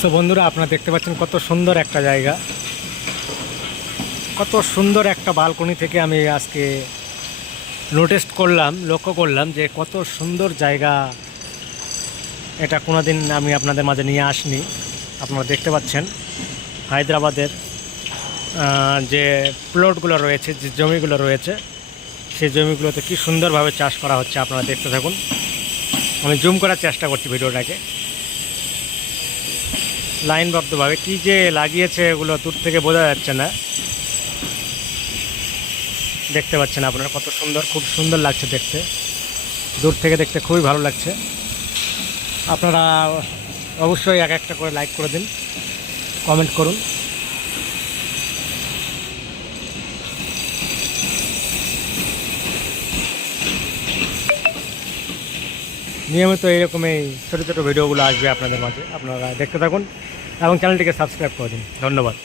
So বন্ধুরা, আপনারা দেখতে পাচ্ছেন কত সুন্দর একটা জায়গা, কত সুন্দর একটা বালকনি থেকে আমি আজকে লক্ষ্য করলাম যে কত সুন্দর জায়গা। এটা কোনোদিন আমি আপনাদের মাঝে নিয়ে আসিনি। আপনারা দেখতে পাচ্ছেন হায়দ্রাবাদের যে প্লটগুলো রয়েছে, যে জমিগুলো রয়েছে, সেই জমিগুলোতে কি সুন্দরভাবে চাষ করা হচ্ছে। আপনারা দেখতে থাকুন। আমি জুম করার চেষ্টা করছি ভিডিওটাকে। লাইনবদ্ধভাবে কি যে লাগিয়েছে এগুলো দূর থেকে বোঝা যাচ্ছে না। দেখতে পাচ্ছেন আপনারা কত সুন্দর, খুব সুন্দর লাগছে দেখতে। দূর থেকে দেখতে খুবই ভালো লাগছে। আপনারা অবশ্যই এক একটা করে লাইক করে দিন, কমেন্ট করুন। নিয়মিত এইরকমই ছোটো ছোটো ভিডিওগুলো আসবে আপনাদের মাঝে। আপনারা দেখতে থাকুন এবং চ্যানেলটিকে সাবস্ক্রাইব করে দিন। ধন্যবাদ।